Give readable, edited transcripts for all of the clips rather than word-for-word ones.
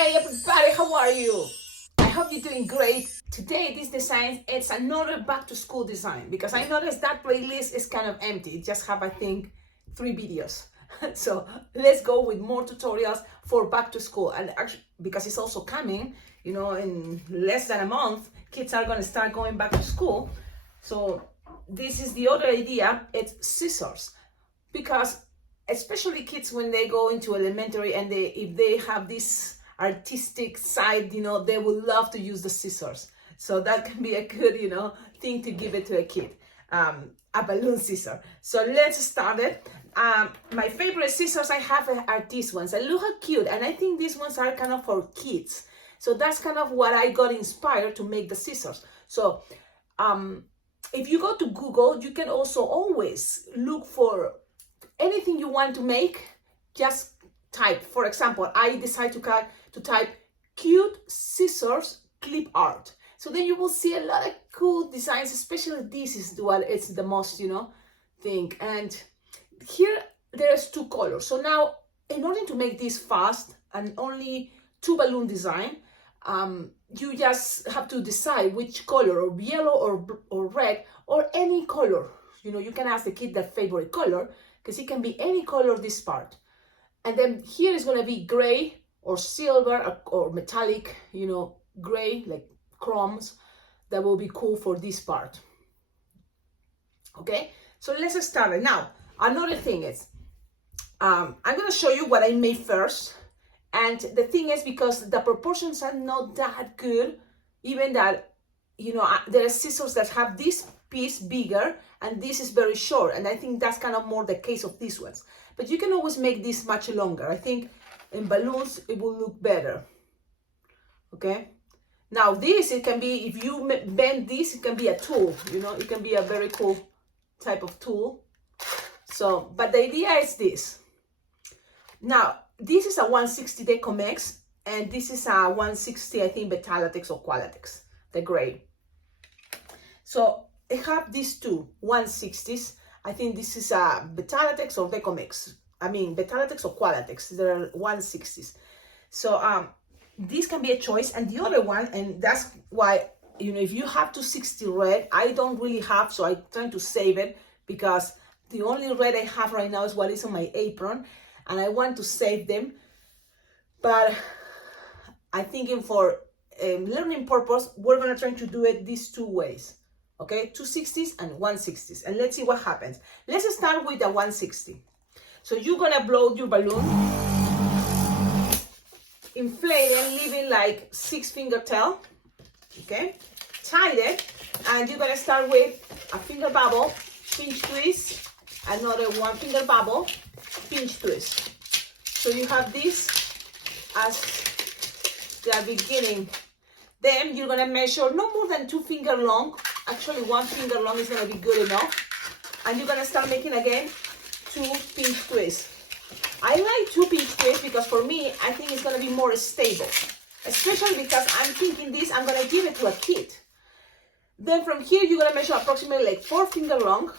Hey everybody, how are you? I hope you're doing great. Today this design, it's another back to school design because I noticed that playlist is kind of empty. It just have, I think, 3 videos. So let's go with more tutorials for back to school. And actually, because it's also coming, you know, in less than a month, kids are gonna start going back to school. So this is the other idea, it's scissors. Because especially kids when they go into elementary and if they have this artistic side, you know, they would love to use the scissors. So that can be a good, you know, thing to give it to a kid, a balloon scissor. So let's start it. My favorite scissors I have are these ones. And look how cute. And I think these ones are kind of for kids. So that's kind of what I got inspired to make the scissors. So if you go to Google, you can also always look for anything you want to make. Just type. For example, I decided to type cute scissors clip art. So then you will see a lot of cool designs, especially this is what it's the most, you know, thing. And here there's 2 colors. So now in order to make this fast and only 2 balloon design, you just have to decide which color, or yellow or red or any color. You know, you can ask the kid their favorite color because it can be any color this part. And then here is going to be gray or silver or metallic, you know, gray, like chromes. That will be cool for this part. Okay, so let's start it. Now, another thing is, I'm going to show you what I made first. And the thing is, because the proportions are not that good, even that, you know, there are scissors that have this piece bigger and this is very short. And I think that's kind of more the case of these ones. But you can always make this much longer. I think in balloons, it will look better. Okay. Now this, it can be, if you bend this, it can be a tool, you know, it can be a very cool type of tool. So, but the idea is this. Now, this is a 160 Decomex, and this is a 160, I think, Betalatex or Qualatex, the gray. So I have these 2 160s. I think this is a Betalatex or Decomex. I mean, Betalatex or Qualatex. There are 160s. So this can be a choice. And the other one, and that's why, you know, if you have 260 red, I don't really have, so I'm trying to save it because the only red I have right now is what is on my apron, and I want to save them. But I'm thinking for learning purpose, we're gonna try to do it these 2 ways. Okay, 260s and 160s, and let's see what happens. Let's start with the 160. So you're gonna blow your balloon, inflate it, leaving like 6 finger tail. Okay, tie it, and you're gonna start with a finger bubble, pinch twist, another 1 finger bubble, pinch twist. So you have this as the beginning. Then you're gonna measure no more than 2 finger long. Actually, 1 finger long is gonna be good enough. And you're gonna start making again 2 pinch twists. I like 2 pinch twists because for me, I think it's gonna be more stable. Especially because I'm thinking this, I'm gonna give it to a kid. Then from here, you're gonna measure approximately like 4 finger long.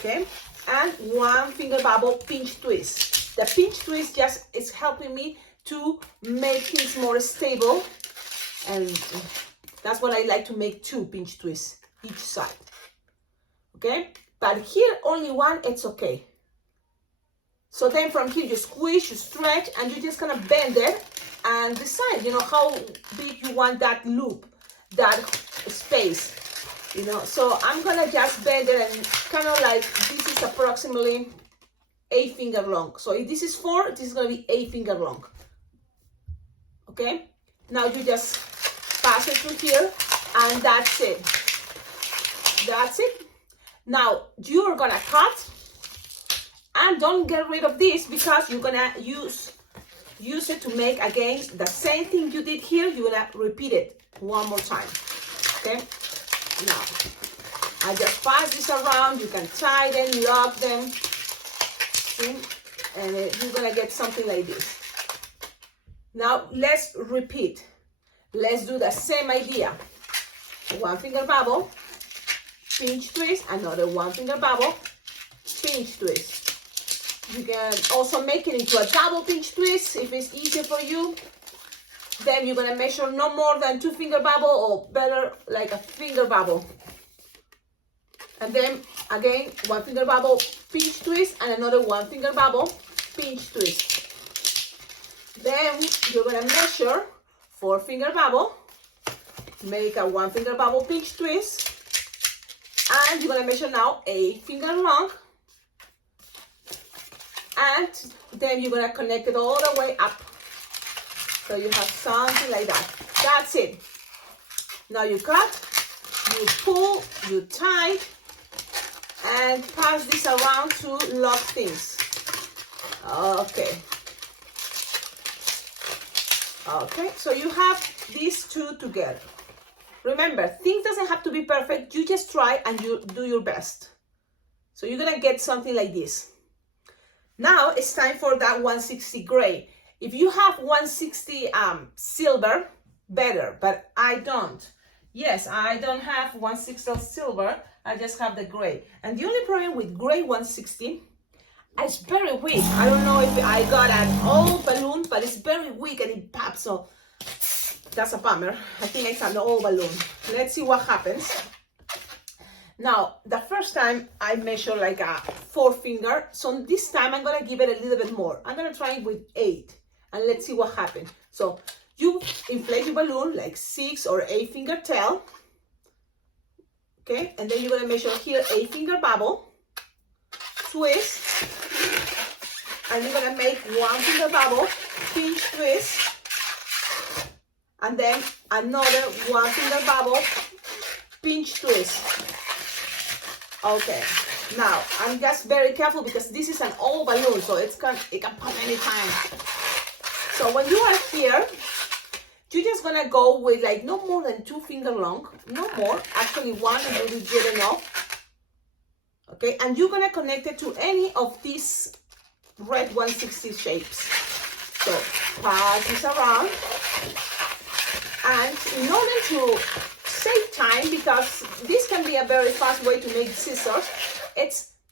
Okay, and 1 finger bubble pinch twist. The pinch twist just is helping me to make things more stable. And that's what I like, to make 2 pinch twists each side. Okay, but here only 1, it's okay. So then from here you squish, you stretch, and you're just gonna bend it and decide, you know, how big you want that loop, that space, you know. So I'm gonna just bend it and kind of like, this is approximately 8 finger long. So if this is 4, this is gonna be 8 finger long. Okay, now you just pass it through here, and that's it. That's it. Now you're gonna cut, and don't get rid of this because you're gonna use it to make again the same thing you did here. You're gonna repeat it 1 more time. Okay. Now I just pass this around. You can tie them, lock them. See? And you're gonna get something like this. Now let's repeat. Let's do the same idea. 1 finger bubble, pinch twist, another 1 finger bubble, pinch twist. You can also make it into a double pinch twist if it's easier for you. Then you're gonna measure no more than 2 finger bubble, or better like a finger bubble. And then again, 1 finger bubble, pinch twist, and another 1 finger bubble, pinch twist. Then you're gonna measure 4 finger bubble, make a 1 finger bubble, pinch twist, and you're gonna measure now 8 finger long, and then you're gonna connect it all the way up. So you have something like that. That's it. Now you cut, you pull, you tie, and pass this around to lock things. Okay. Okay, so you have these two together. Remember, things doesn't have to be perfect. You just try and you do your best. So you're gonna get something like this. Now it's time for that 160 gray. If you have 160 silver, better, but I don't. Yes, I don't have 160 silver, I just have the gray. And the only problem with gray 160, it's very weak. I don't know if I got an old balloon, but it's very weak and it pops, so that's a bummer. I think it's an old balloon. Let's see what happens. Now, the first time I measured like a 4 finger, so this time I'm gonna give it a little bit more. I'm gonna try it with 8, and let's see what happens. So you inflate your balloon like 6 or 8 finger tail, okay? And then you're gonna measure here 8 finger bubble, twist, and you're gonna make 1 finger bubble, pinch twist, and then another 1 finger bubble, pinch twist. Okay, now I'm just very careful because this is an old balloon, so it can pop anytime. So when you are here, you're just gonna go with like no more than 2 finger long, no more, actually 1 will be good enough. Okay, and you're gonna connect it to any of these red 160 shapes. So pass this around, and in order to save time, because this can be a very fast way to make scissors,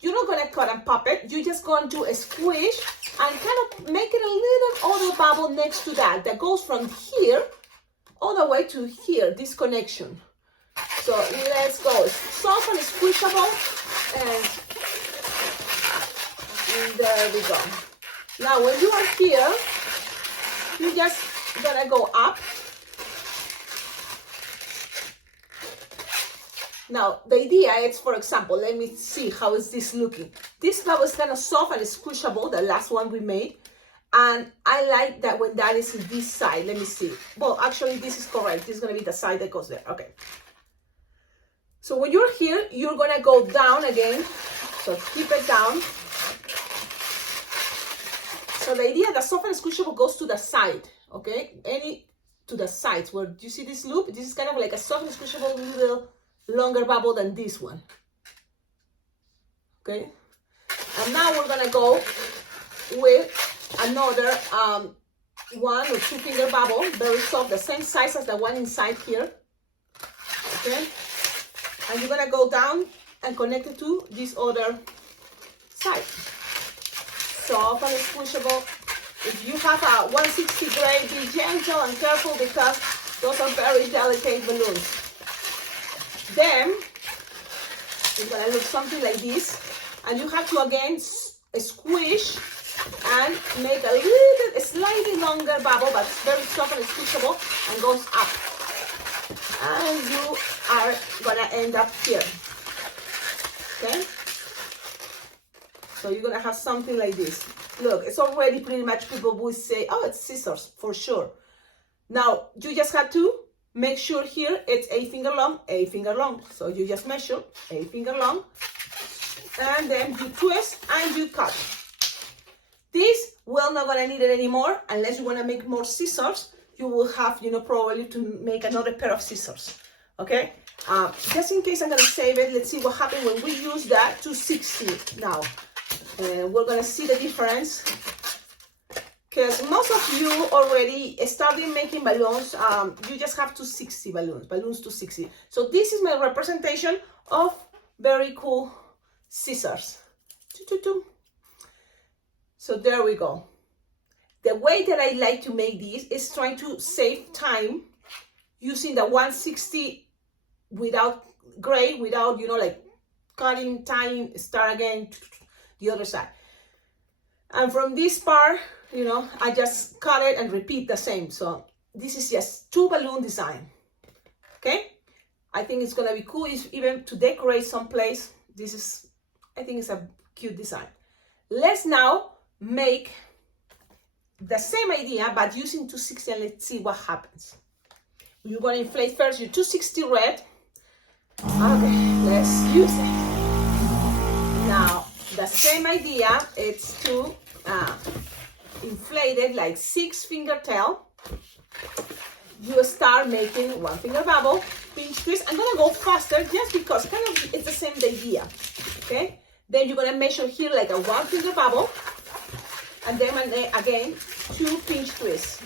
you're not gonna cut and pop it, you're just going to squish and kind of make it a little other bubble next to that goes from here all the way to here, this connection. So let's go. Soft and squishable, and there we go. Now when you are here, you're just gonna go up. Now, the idea is, for example, let me see how is this looking. This bubble is kind of soft and squishable, the last one we made. And I like that when that is in this side. Let me see. Well, actually, this is correct. This is going to be the side that goes there. Okay. So when you're here, you're going to go down again. So keep it down. So the idea that soft and squishable goes to the side. Okay? To the sides. Where you see this loop? This is kind of like a soft and squishable little longer bubble than this one. Okay, and now we're gonna go with another 1 or 2 finger bubble, very soft, the same size as the one inside here. Okay, and you're gonna go down and connect it to this other side. Soft and squishable. If you have a 160 gray, be gentle and careful because those are very delicate balloons. Then it's gonna look something like this, and you have to again squish and make a slightly longer bubble, but very soft and squishable, and goes up. And you are gonna end up here. Okay? So you're gonna have something like this. Look, it's already pretty much, people will say, oh, it's scissors for sure. Now you just have to make sure here it's 8 finger long, 8 finger long. So you just measure 8 finger long, and then you twist and you cut. This, we're not gonna need it anymore unless you wanna make more scissors. You will have, probably to make another pair of scissors. Okay? Just in case I'm gonna save it, let's see what happens when we use that 260 now. We're gonna see the difference. Because most of you already started making balloons, you just have 260 balloons 260. So this is my representation of very cool scissors. So there we go. The way that I like to make this is trying to save time using the 160 without gray, without, you know, like cutting, tying, start again, the other side. And from this part, you know, I just cut it and repeat the same. So this is just 2 balloon design. Okay, I think it's gonna be cool if even to decorate someplace. This is, I think it's a cute design. Let's now make the same idea but using 260 and let's see what happens. You're gonna inflate first your 260 red. Okay, let's use it. Now the same idea, it's to inflate it like 6 fingertail. You start making 1 finger bubble, pinch twist. I'm gonna go faster just because kind of it's the same idea. Okay, then you're gonna measure here like a 1 finger bubble, and then again 2 pinch twists.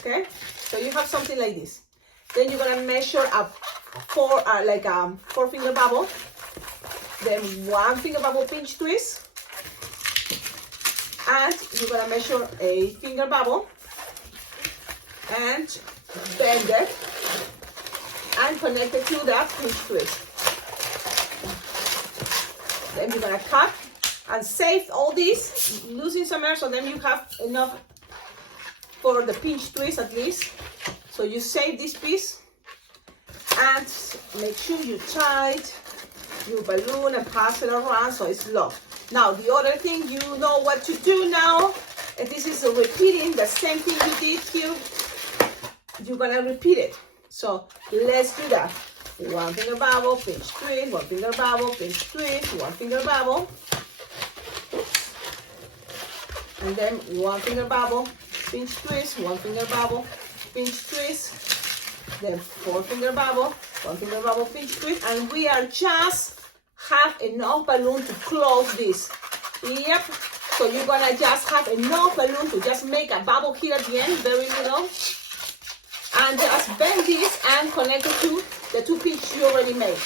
Okay, so you have something like this. Then you're gonna measure a 4 finger bubble, then 1 finger bubble pinch twist, and you're gonna measure a finger bubble and bend it and connect it to that pinch twist. Then you're gonna cut and save all this, losing some air, so then you have enough for the pinch twist at least. So you save this piece and make sure you tight your balloon and pass it around so it's locked. Now the other thing, you know what to do now. And this is repeating the same thing you did here. You're gonna repeat it. So let's do that. 1 finger bubble, pinch twist, 1 finger bubble, pinch twist, 1 finger bubble. And then 1 finger bubble, pinch twist, 1 finger bubble, pinch twist. Then 4 finger bubble, 1 finger bubble, pinch twist. And we are just have enough balloon to close this. Yep. So you're gonna just have enough balloon to just make a bubble here at the end, very little. And just bend this and connect it to the 2 pinch you already made.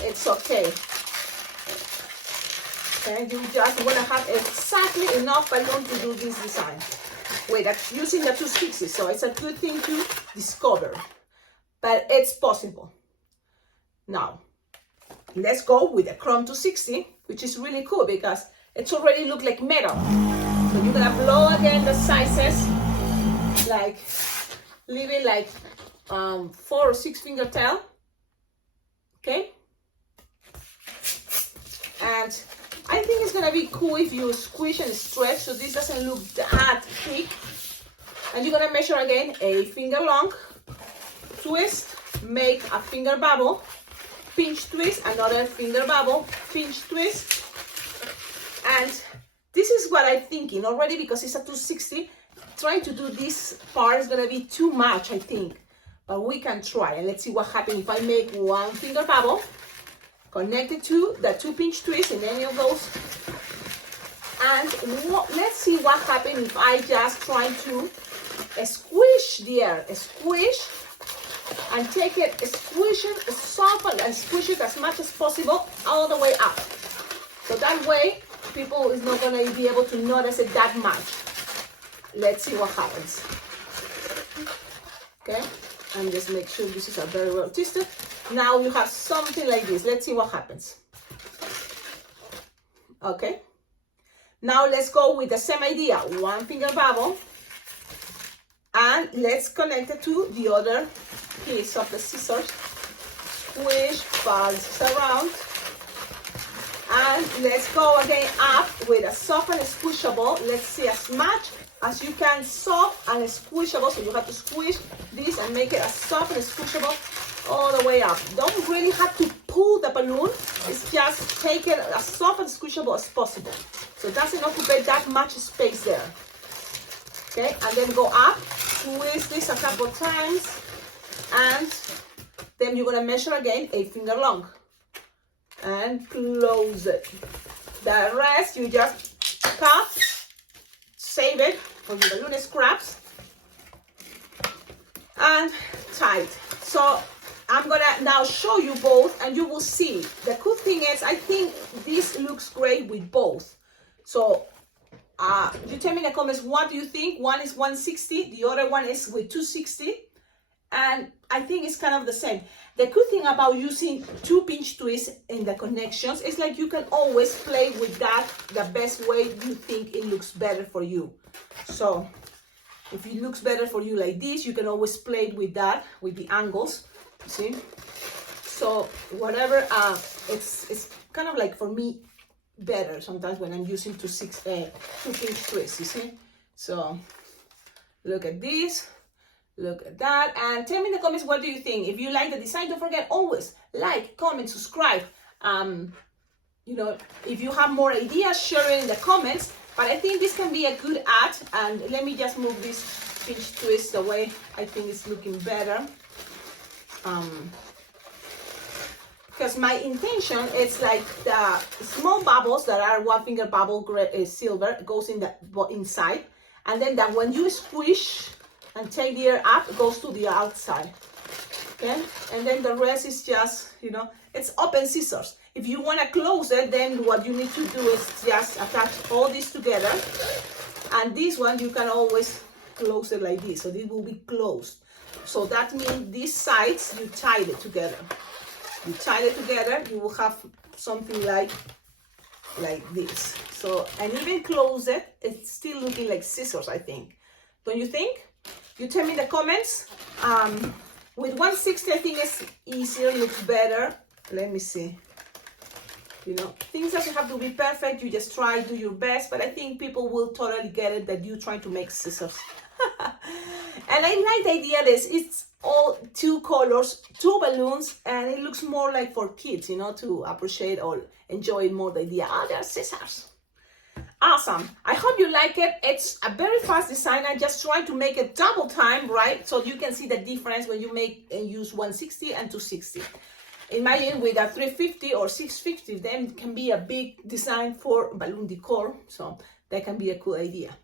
It's okay. Okay, you just want to have exactly enough balloon to do this design. Wait, that's using the 260, so it's a good thing to discover. But it's possible. Now, let's go with the chrome 260, which is really cool because it's already look like metal. So you're gonna blow again the sizes, like leave it like 4 or 6 finger tail. Okay, and I think it's gonna be cool if you squish and stretch so this doesn't look that thick. And you're gonna measure again a finger long, twist, make a finger bubble, pinch twist, another finger bubble, pinch twist. And this is what I'm thinking already because it's a 260. Trying to do this part is gonna be too much, I think. But we can try and let's see what happens if I make 1 finger bubble, connect it to the 2 pinch twists in any of those. And let's see what happens if I just try to squish the air, squish and take it, squish it, soften and squish it as much as possible all the way up. So that way, people is not gonna be able to notice it that much. Let's see what happens. Okay, and just make sure this is a very well twisted. Now you have something like this. Let's see what happens. Okay, now let's go with the same idea. 1 finger bubble, and let's connect it to the other piece of the scissors. Squish, pass around, and let's go again up with a soft and squishable. Let's see as much as you can, soft and squishable. So you have to squish this and make it as soft and squishable all the way up. Don't really have to pull the balloon. It's just take it as soft and squishable as possible. So it doesn't occupy that much space there. Okay, and then go up, twist this a couple times, and then you're gonna measure again a finger long and close it. The rest you just cut, save it for the balloon scraps, and tight. So I'm gonna now show you both and you will see. The cool thing is I think this looks great with both. So You tell me in the comments, what do you think? One is 160, the other one is with 260. And I think it's kind of the same. The good thing about using 2 pinch twists in the connections is like you can always play with that the best way you think it looks better for you. So if it looks better for you like this, you can always play with that, with the angles, you see? So whatever, it's kind of like for me better sometimes when I'm using 2 pinch twists, you see? So look at this. Look at that, and tell me in the comments, what do you think? If you like the design, don't forget always like, comment, subscribe. You know, if you have more ideas, share it in the comments. But I think this can be a good ad, and let me just move this pinch twist the way I think it's looking better. Because my intention is like the small bubbles that are 1 finger bubble silver goes in the inside, and then that when you squish and take the air up, it goes to the outside, okay? And then the rest is just, you know, it's open scissors. If you want to close it, then what you need to do is just attach all this together. And this one, you can always close it like this, so this will be closed. So that means these sides, you tie it together. You tie it together, you will have something like this. So, and even close it, it's still looking like scissors, I think. Don't you think? You tell me in the comments. With 160, I think it's easier, looks better. Let me see. You know, things doesn't have to be perfect. You just try, do your best. But I think people will totally get it that you trying to make scissors. And I like the idea that it's all 2 colors, 2 balloons, and it looks more like for kids, you know, to appreciate or enjoy more the idea. Oh, they're scissors. Awesome. I hope you like it. It's a very fast design. I just try to make it double time, right? So you can see the difference when you make and use 160 and 260. Imagine with a 350 or 650, then it can be a big design for balloon decor. So that can be a cool idea.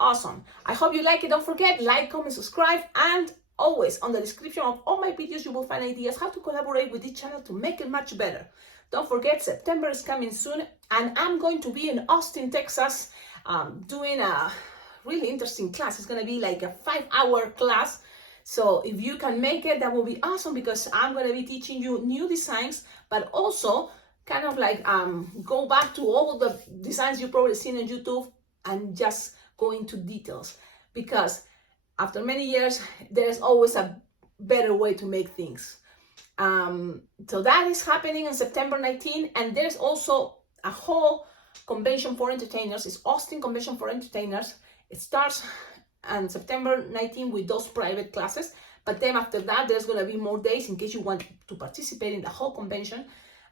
Awesome. I hope you like it. Don't forget, like, comment, subscribe, and always on the description of all my videos, you will find ideas how to collaborate with this channel to make it much better. Don't forget, September is coming soon, and I'm going to be in Austin, Texas, doing a really interesting class. It's going to be like a 5-hour class. So if you can make it, that will be awesome, because I'm going to be teaching you new designs, but also kind of like go back to all the designs you've probably seen on YouTube and just go into details. Because after many years, there's always a better way to make things. So that is happening on September 19, and there's also a whole convention for entertainers. It's Austin Convention for Entertainers. It starts on September 19 with those private classes, but then after that, there's going to be more days in case you want to participate in the whole convention.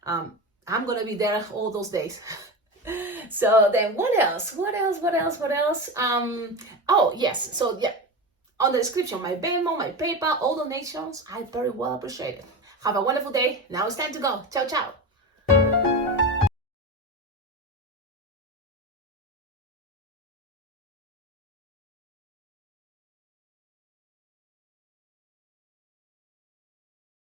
I'm going to be there all those days. So then what else? Oh, yes. So yeah, on the description, my Venmo, my PayPal, all donations, I very well appreciate it. Have a wonderful day. Now it's time to go. Ciao, ciao.